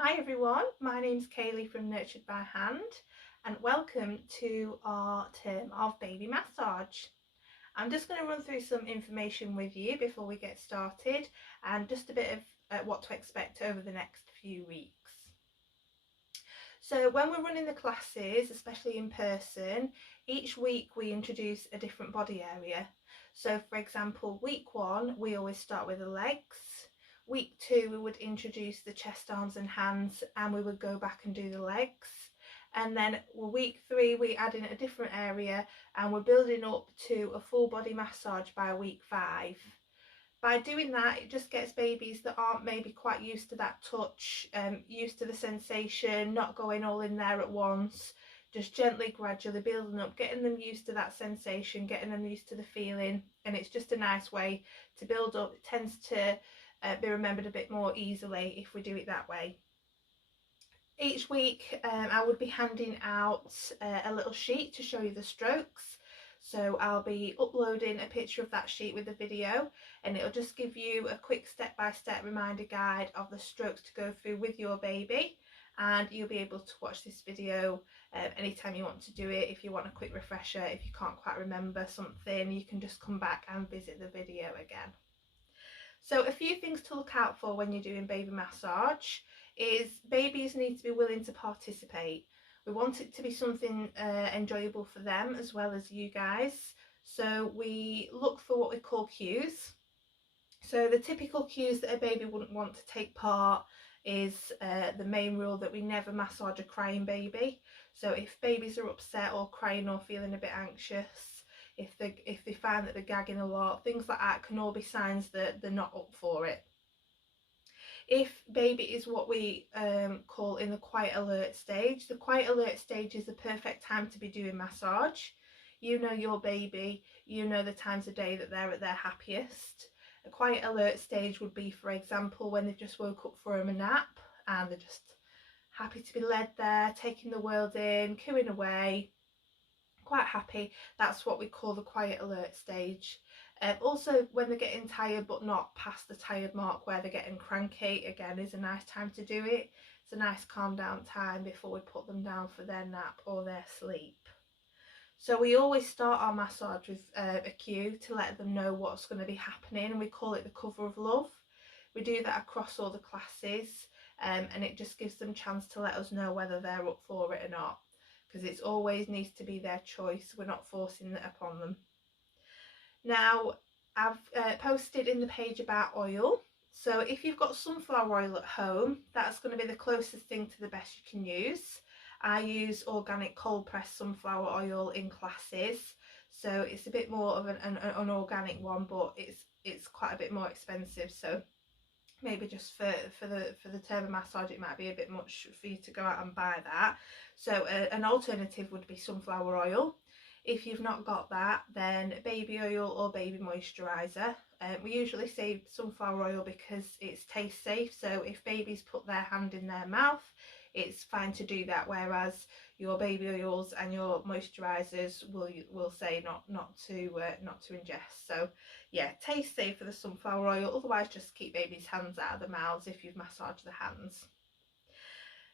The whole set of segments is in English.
Hi everyone, my name's Kaylee from Nurtured by Hand and welcome to our term of baby massage. I'm just going to run through some information with you before we get started and just a bit of what to expect over the next few weeks. So when we're running the classes, especially in person, each week we introduce a different body area. So for example, week 1 we always start with the legs. Week 2 we would introduce the chest, arms and hands, and we would go back and do the legs. And then week 3 we add in a different area and we're building up to a full body massage by week 5. By doing that, it just gets babies that aren't maybe quite used to that touch, used to the sensation, not going all in there at once, just gently, gradually building up, getting them used to that sensation, getting them used to the feeling. And it's just a nice way to build up. It tends to be remembered a bit more easily if we do it that way. Each week I would be handing out a little sheet to show you the strokes. So I'll be uploading a picture of that sheet with the video, and it'll just give you a quick step-by-step reminder guide of the strokes to go through with your baby, and you'll be able to watch this video anytime you want to do it. If you want a quick refresher, if you can't quite remember something, you can just come back and visit the video again. So a few things to look out for when you're doing baby massage is babies need to be willing to participate. We want it to be something enjoyable for them as well as you guys. So we look for what we call cues. So the typical cues that a baby wouldn't want to take part is the main rule that we never massage a crying baby. So if babies are upset or crying or feeling a bit anxious, if they find that they're gagging a lot, things like that can all be signs that they're not up for it. If baby is what we call in the quiet alert stage, the quiet alert stage is the perfect time to be doing massage. You know your baby, you know the times of day that they're at their happiest. A quiet alert stage would be, for example, when they've just woke up from a nap and they're just happy to be led there, taking the world in, cooing away, quite happy. That's what we call the quiet alert stage. Also when they're getting tired but not past the tired mark where they're getting cranky, again, is a nice time to do it. It's a nice calm down time before we put them down for their nap or their sleep. So we always start our massage with a cue to let them know what's going to be happening, and we call it the cover of love. We do that across all the classes, and it just gives them a chance to let us know whether they're up for it or not, because it always needs to be their choice. We're not forcing it upon them. Now, I've posted in the page about oil. So if you've got sunflower oil at home, that's going to be the closest thing to the best you can use. I use organic cold pressed sunflower oil in classes, so it's a bit more of an organic one, but it's quite a bit more expensive. So maybe just for the term of massage it might be a bit much for you to go out and buy that. So an alternative would be sunflower oil. If you've not got that, then baby oil or baby moisturiser. We usually say sunflower oil because it's taste safe, so if babies put their hand in their mouth, it's fine to do that, whereas your baby oils and your moisturisers will say not to ingest. So yeah, taste safe for the sunflower oil, otherwise just keep baby's hands out of the mouths if you've massaged the hands.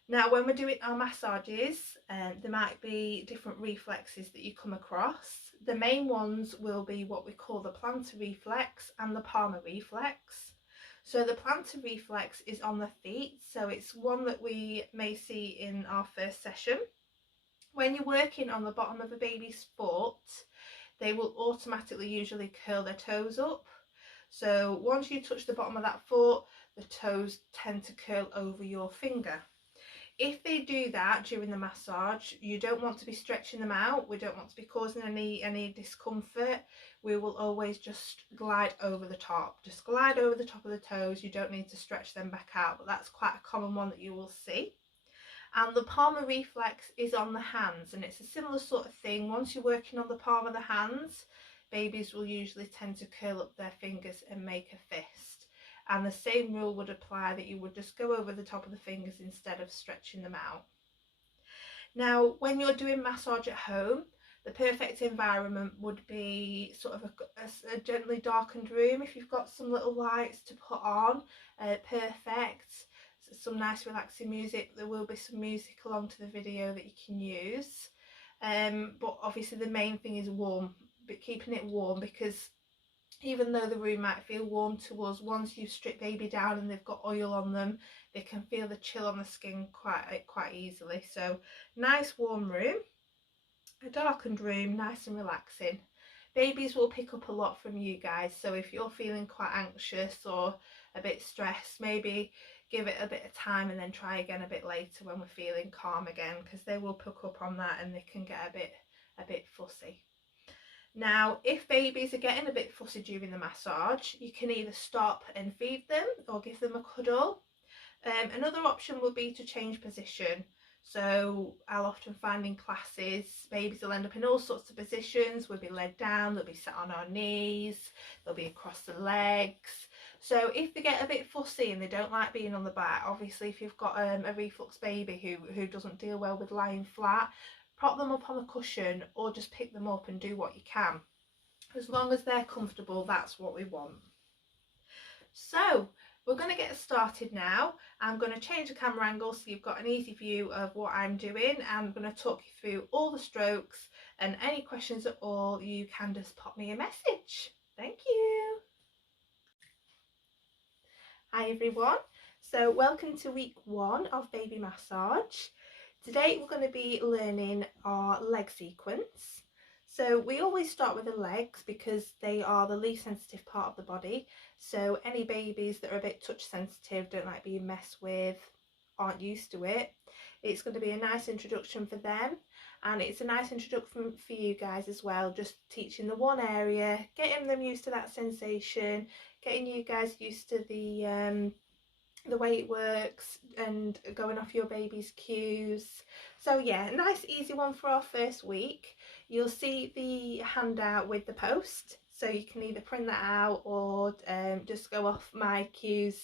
Now when we're doing our massages, there might be different reflexes that you come across. The main ones will be what we call the plantar reflex and the palmar reflex. So the plantar reflex is on the feet, so it's one that we may see in our first session. When you're working on the bottom of a baby's foot, they will automatically usually curl their toes up. So once you touch the bottom of that foot, the toes tend to curl over your finger. If they do that during the massage, you don't want to be stretching them out. We don't want to be causing any discomfort. We will always just glide over the top. Just glide over the top of the toes. You don't need to stretch them back out, but that's quite a common one that you will see. And the palmar reflex is on the hands, and it's a similar sort of thing. Once you're working on the palm of the hands, babies will usually tend to curl up their fingers and make a fist. And the same rule would apply, that you would just go over the top of the fingers instead of stretching them out. Now when you're doing massage at home, the perfect environment would be sort of a gently darkened room. If you've got some little lights to put on, perfect. some nice relaxing music. There will be some music along to the video that you can use, but obviously the main thing is warm, but keeping it warm, because even though the room might feel warm to us, once you strip baby down and they've got oil on them, they can feel the chill on the skin quite easily. So nice warm room, a darkened room, nice and relaxing. Babies will pick up a lot from you guys, so if you're feeling quite anxious or a bit stressed, maybe give it a bit of time and then try again a bit later when we're feeling calm again, because they will pick up on that and they can get a bit fussy. Now, if babies are getting a bit fussy during the massage, you can either stop and feed them or give them a cuddle. Another option would be to change position. So I'll often find in classes, babies will end up in all sorts of positions. We'll be laid down, they'll be sat on our knees, they'll be across the legs. So if they get a bit fussy and they don't like being on the back, obviously if you've got a reflux baby who doesn't deal well with lying flat, prop them up on a cushion or just pick them up and do what you can. As long as they're comfortable, that's what we want. So we're going to get started now. I'm going to change the camera angle so you've got an easy view of what I'm doing. I'm going to talk you through all the strokes, and any questions at all, you can just pop me a message. Thank you. Hi everyone. So welcome to week 1 of baby massage. Today we're going to be learning our leg sequence. So we always start with the legs because they are the least sensitive part of the body. So any babies that are a bit touch sensitive, don't like being messed with, aren't used to it, it's going to be a nice introduction for them, and it's a nice introduction for you guys as well, just teaching the one area, getting them used to that sensation, getting you guys used to the way it works and going off your baby's cues. So yeah, a nice easy one for our first week. You'll see the handout with the post, so you can either print that out or just go off my cues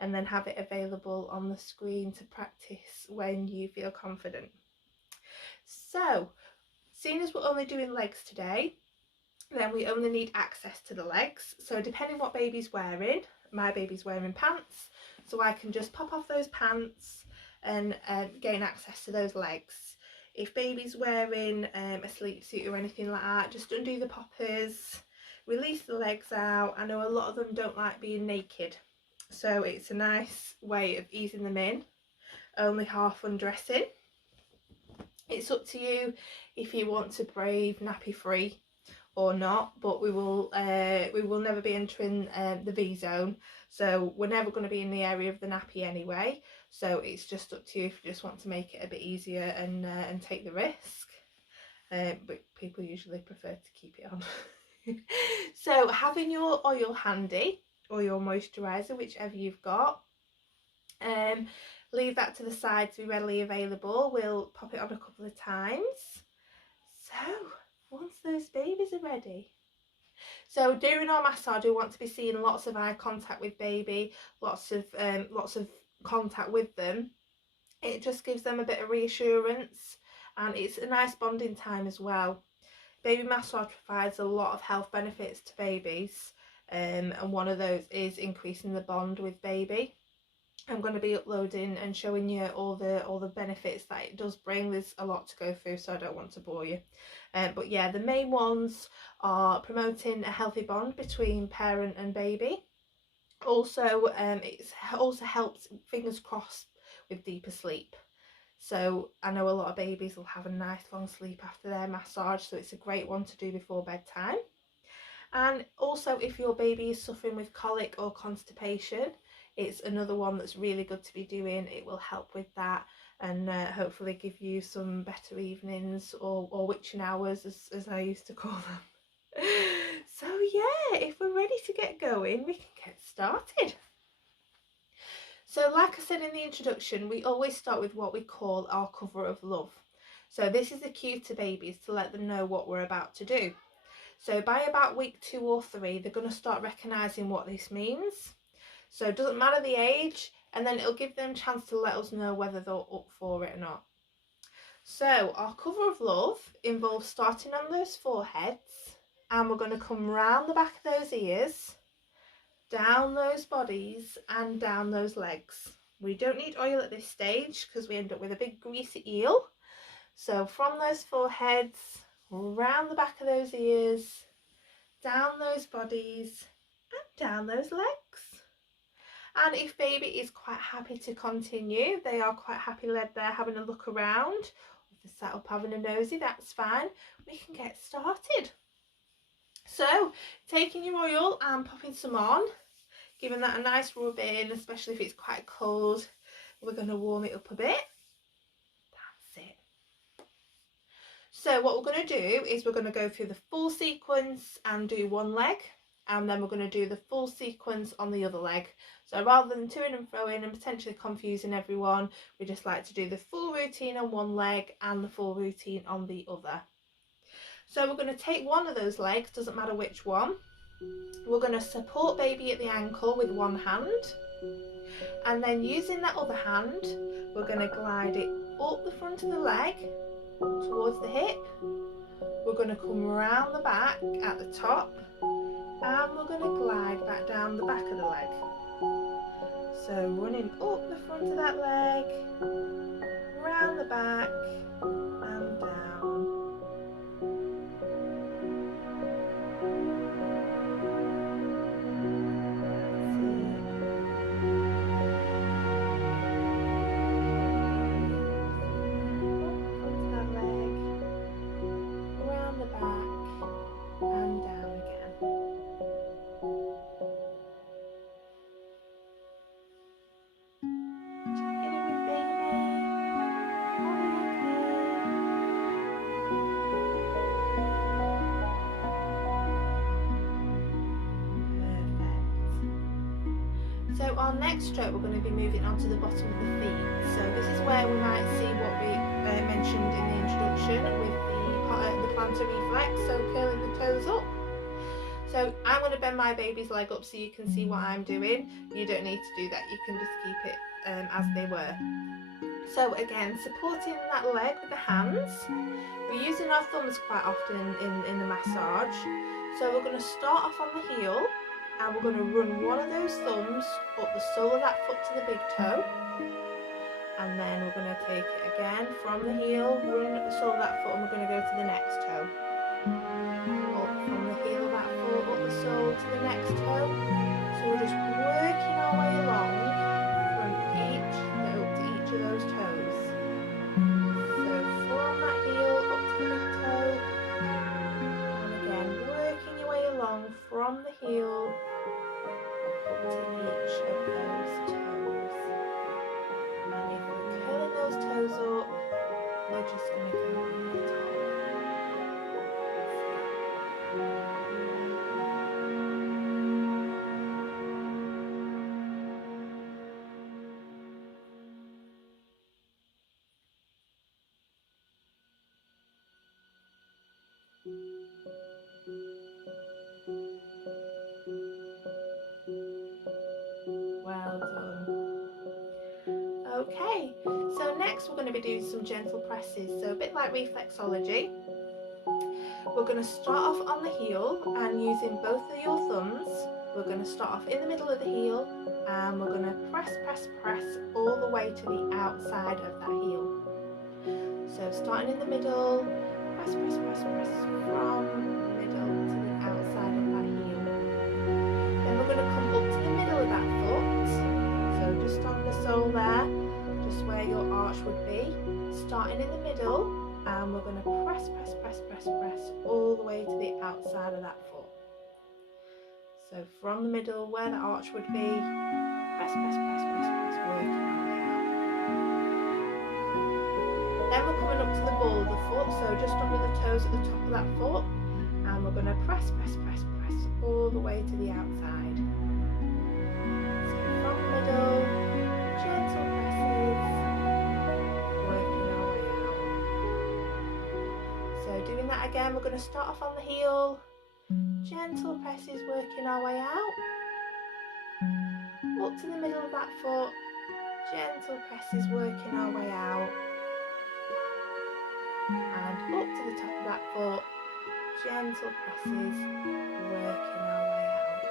and then have it available on the screen to practice when you feel confident. So seeing as we're only doing legs today, then we only need access to the legs. So depending what baby's wearing, my baby's wearing pants, so I can just pop off those pants and gain access to those legs. If baby's wearing a sleep suit or anything like that, just undo the poppers, release the legs out. I know a lot of them don't like being naked, so it's a nice way of easing them in, only half undressing. It's up to you if you want to brave nappy free or not, but we will never be entering the V zone, so we're never going to be in the area of the nappy anyway, so it's just up to you if you just want to make it a bit easier and take the risk, but people usually prefer to keep it on. So having your oil handy or your moisturiser, whichever you've got, leave that to the side to be readily available. We'll pop it on a couple of times. So once those babies are ready. So during our massage, we want to be seeing lots of eye contact with baby, lots of contact with them. It just gives them a bit of reassurance, and it's a nice bonding time as well. Baby massage provides a lot of health benefits to babies, and one of those is increasing the bond with baby. I'm going to be uploading and showing you all the benefits that it does bring. There's a lot to go through, so I don't want to bore you. But yeah, the main ones are promoting a healthy bond between parent and baby. Also, it also helps, fingers crossed, with deeper sleep. So I know a lot of babies will have a nice long sleep after their massage, so it's a great one to do before bedtime. And also, if your baby is suffering with colic or constipation, it's another one that's really good to be doing. It will help with that, and hopefully give you some better evenings or witching hours, as I used to call them. So yeah, if we're ready to get going, we can get started. So like I said in the introduction, we always start with what we call our cover of love. So this is a cue to babies to let them know what we're about to do. So by about week 2 or 3, they're going to start recognising what this means. So it doesn't matter the age, and then it'll give them a chance to let us know whether they're up for it or not. So our cover of love involves starting on those foreheads, and we're going to come round the back of those ears, down those bodies and down those legs. We don't need oil at this stage because we end up with a big greasy eel. So from those foreheads, round the back of those ears, down those bodies and down those legs. And if baby is quite happy to continue, they are quite happy led there having a look around, if they're sat up having a nosy, that's fine. We can get started. So taking your oil and popping some on, giving that a nice rub in, especially if it's quite cold. We're going to warm it up a bit. That's it. So what we're going to do is we're going to go through the full sequence and do one leg, and then we're going to do the full sequence on the other leg. So rather than toing and froing and potentially confusing everyone, we just like to do the full routine on one leg and the full routine on the other. So we're going to take one of those legs, doesn't matter which one. We're going to support baby at the ankle with one hand, and then using that other hand, we're going to glide it up the front of the leg towards the hip. We're going to come around the back at the top, and we're going to glide back down the back of the leg. So running up the front of that leg, round the back and down. So our next stroke, we're going to be moving on to the bottom of the feet. So this is where we might see what we mentioned in the introduction with the plantar reflex, so curling the toes up. So I'm going to bend my baby's leg up so you can see what I'm doing. You don't need to do that, you can just keep it as they were. So again, supporting that leg with the hands. We're using our thumbs quite often in the massage. So we're going to start off on the heel, and we're going to run one of those thumbs up the sole of that foot to the big toe, and then we're going to take it again from the heel, run up the sole of that foot, and we're going to go to the next toe. Up from the heel of that foot, up the sole to the next toe. So we're just working our way along from each of those toes. So from that heel up to the big toe, and again working your way along from the heel to each of those toes. And if we're curling those toes up, we're just going to go on the top. Well done. Okay, so next we're going to be doing some gentle presses, so a bit like reflexology. We're going to start off on the heel, and using both of your thumbs, we're going to start off in the middle of the heel, and we're going to press all the way to the outside of that heel. So starting in the middle, press from the middle to the outside of that heel. Then we're going to come up to the middle of that foot, so just on the sole there, just where your arch would be, starting in the middle, and we're going to press all the way to the outside of that foot. So from the middle where the arch would be, press, working our way out. Then we're coming up to the ball of the foot, so just under the toes at the top of that foot, and we're going to press all the way to the outside. So from the middle, gentle presses, working our way out. So doing that again, we're going to start off on the heel, gentle presses working our way out, up to the middle of that foot, gentle presses working our way out, and up to the top of that foot, gentle presses working our way out.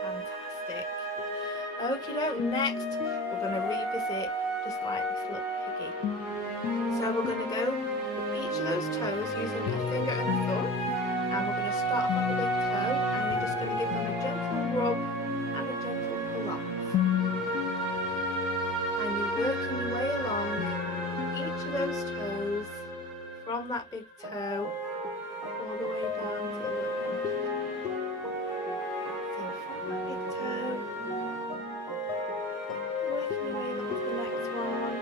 Fantastic. Okie doke, next we're going to revisit just like this little piggy. So we're going to go with each of those toes using a finger and a thumb, and we're going to start off on the big toe, and you're just going to give them a gentle rub and a gentle pull off. And you're working your way along each of those toes from that big toe all the way down to the little pinky. So from that big toe, working your way along to the next one,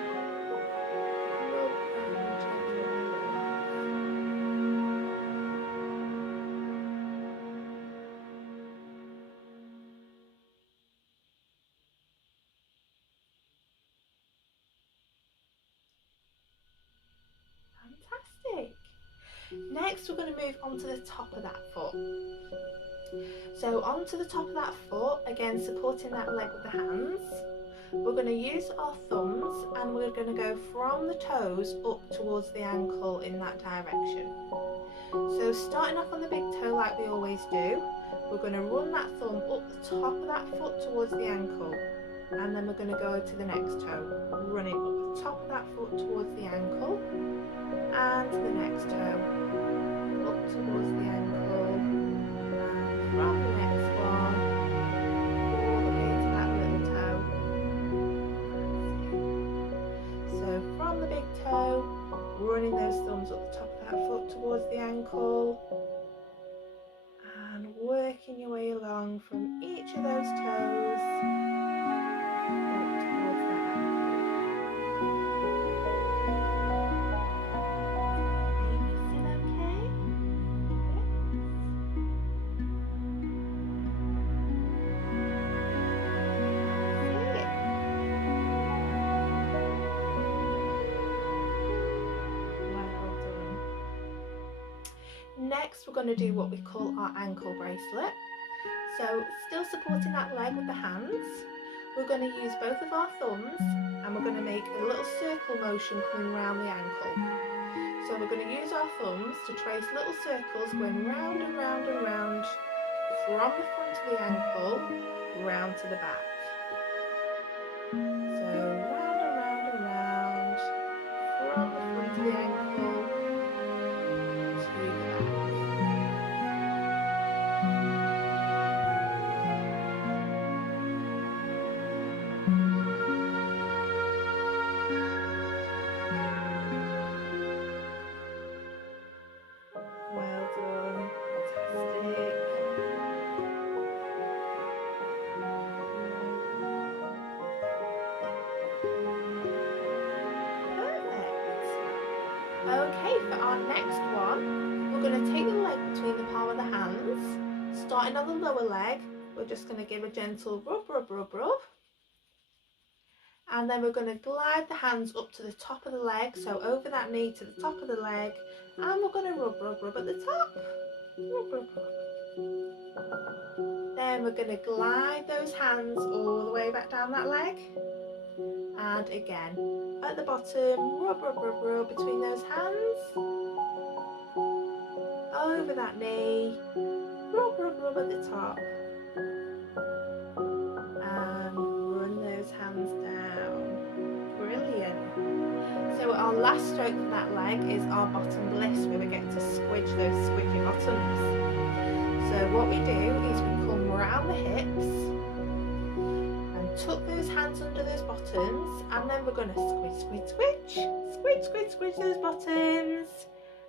rub and gently pull off. Fantastic. Next we're going to move on to the top of that foot. So onto the top of that foot, again supporting that leg with the hands. We're going to use our thumbs and we're going to go from the toes up towards the ankle in that direction. So starting off on the big toe like we always do, we're going to run that thumb up the top of that foot towards the ankle, and then we're going to go to the next toe, running up the top of that foot towards the ankle, and to the next toe, up towards the ankle, and from the next one, all the way to that little toe. So from the big toe, running those thumbs up the top of that foot towards the ankle, and working your way along from each of those toes up towards that ankle. Baby, feel okay? Next we're going to do what we call our ankle bracelet. So still supporting that leg with the hands, we're going to use both of our thumbs and we're going to make a little circle motion coming round the ankle. So we're going to use our thumbs to trace little circles going round and round and round from the front of the ankle round to the back. So round and round and round from the front of the ankle to the back. Well done, fantastic. Perfect. Okay, for our next one, we're going to take the leg between the palm of the hands. Starting on the lower leg, we're just going to give a gentle rub, rub, rub, rub. And then we're going to glide the hands up to the top of the leg, so over that knee to the top of the leg, and we're going to rub, rub, rub at the top. Rub, rub, rub. Then we're going to glide those hands all the way back down that leg. And again, at the bottom, rub, rub, rub, rub between those hands. Over that knee, rub, rub, rub at the top. And run those hands down. Brilliant. So our last stroke for that leg is our bottom bliss, where we get to squidge those squidgy bottoms. So what we do is we come round the hips and tuck those hands under those bottoms, and then we're going to squidge, squidge, squidge, squidge, squidge, squidge those bottoms,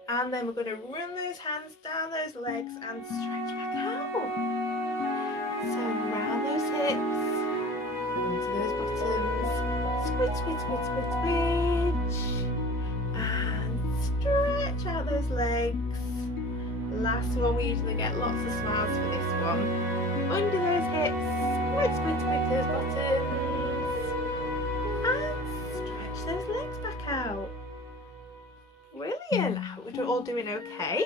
and then we're going to run those hands down those legs and stretch back out. So round those hips, onto those bottoms, squidge, squidge, squidge, squidge, squidge, and stretch out those legs. Last one, we usually get lots of smiles for this one. Under those hips, squidge, squidge, squidge those bottoms, and stretch those legs back out. Brilliant. I hope we're all doing okay.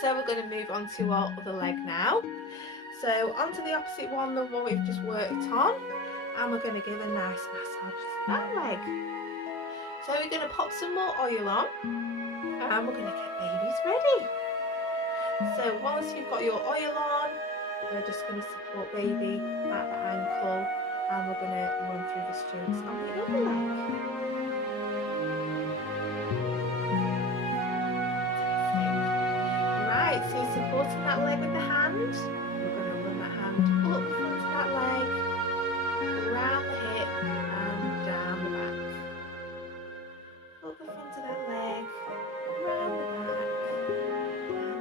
So we're going to move on to our other leg now. So onto the opposite one, the one we've just worked on, and we're going to give a nice massage to that leg. So we're going to pop some more oil on, and we're going to get babies ready. So once you've got your oil on, we're just going to support baby at the ankle and we're going to run through the strokes on the other leg. Right, so supporting that leg with the hand, we're going to run that hand up the front of that leg, around the hip and down the back. Up the front of that leg, around the back and down.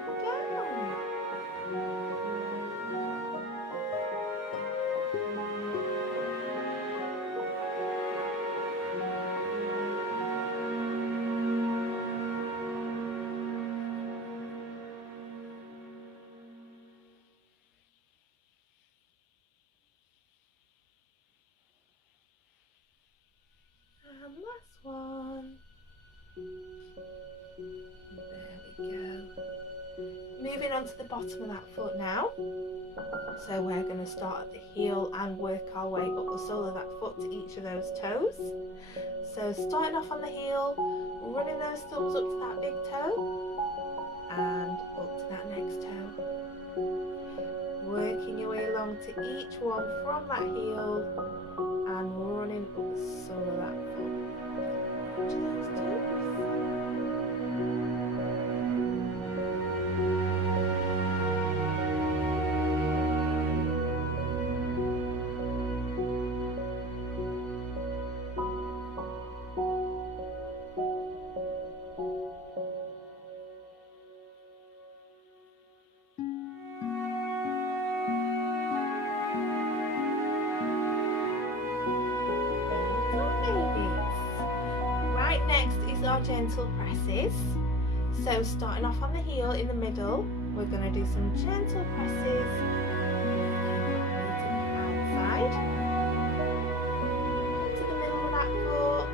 And last one. There we go. Moving on to the bottom of that foot now. So we're going to start at the heel and work our way up the sole of that foot to each of those toes. So starting off on the heel, running those thumbs up to that big toe and up to that next toe. Working your way along to each one from that heel and running up the sole of that foot. Each of those toes. Right, next is our gentle presses. So starting off on the heel in the middle, we're going to do some gentle presses outside to the middle of that foot,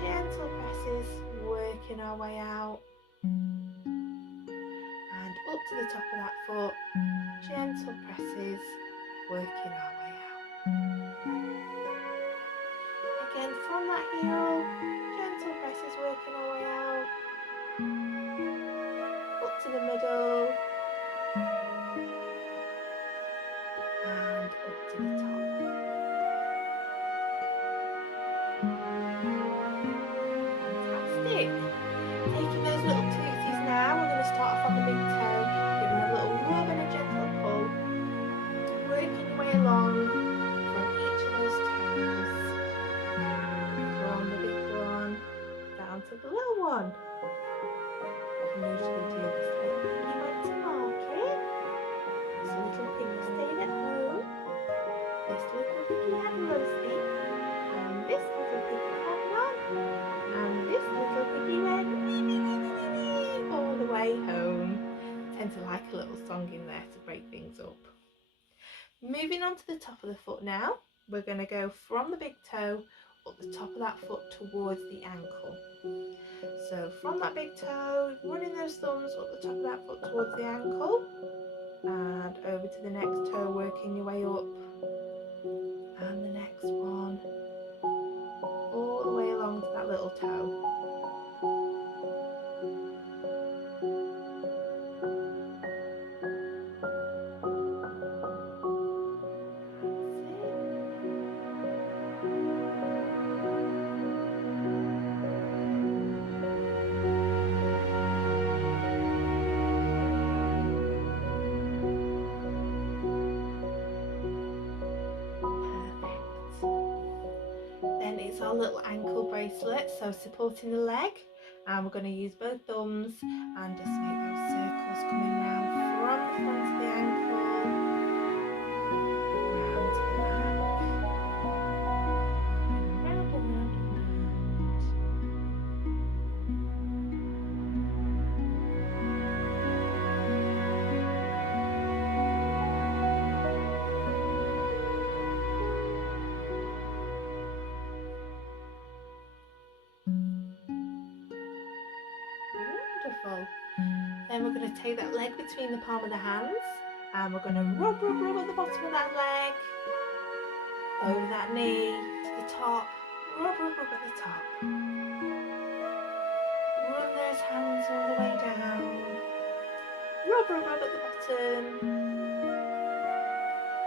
gentle presses, working our way out, and up to the top of that foot, gentle presses, working our way out. Again from that heel, gentle presses working our way out, up to the middle, and up to the top. Fantastic. Taking those little tootsies now, we're going to start off on the big toe, giving a little rub and a gentle pull, working your way along from each of those toes, from the big one down to the little one. You can usually do this when you went to market, this little piggy stayed at home, this little piggy had roasting, and this little piggy had none, and this little piggy went wee wee wee wee wee all the way home. I tend to like a little song in there to break things up. Moving on to the top of the foot now, we're going to go from the big toe up the top of that foot towards the ankle. So from that big toe, running those thumbs up the top of that foot towards the ankle and over to the next toe, working your way up, and the next one all the way along to that little toe. It's our little ankle bracelet, so supporting the leg, and we're going to use both thumbs and just make those circles coming round from the front of the ankle, round to the back, and round and round and round. Then we're going to take that leg between the palm of the hands and we're going to rub at the bottom of that leg, over that knee to the top, rub at the top. Run those hands all the way down, rub at the bottom,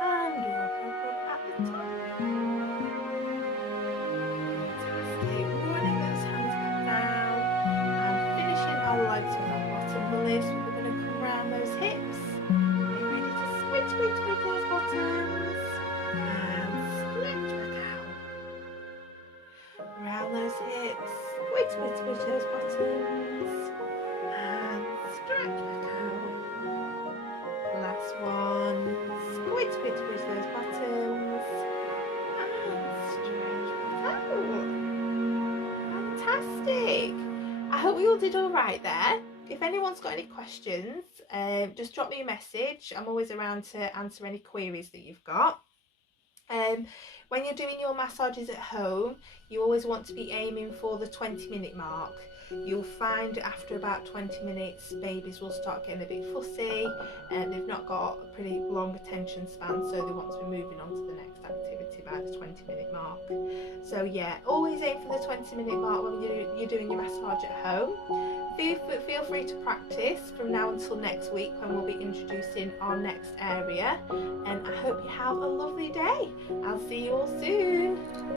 and rub at the top. those hips, squid those bottoms, and stretch back out. Last one, squid those bottoms, and stretch back out. Fantastic! I hope we all did all right there. If anyone's got any questions, just drop me a message. I'm always around to answer any queries that you've got. When you're doing your massages at home, you always want to be aiming for the 20-minute mark. You'll find after about 20 minutes babies will start getting a bit fussy and they've not got a pretty long attention span, so they want to be moving on to the next activity by the 20-minute mark. So yeah, always aim for the 20-minute mark when you're doing your massage at home. Feel free to practice from now until next week when we'll be introducing our next area, and I hope you have a lovely day. I'll see you all soon.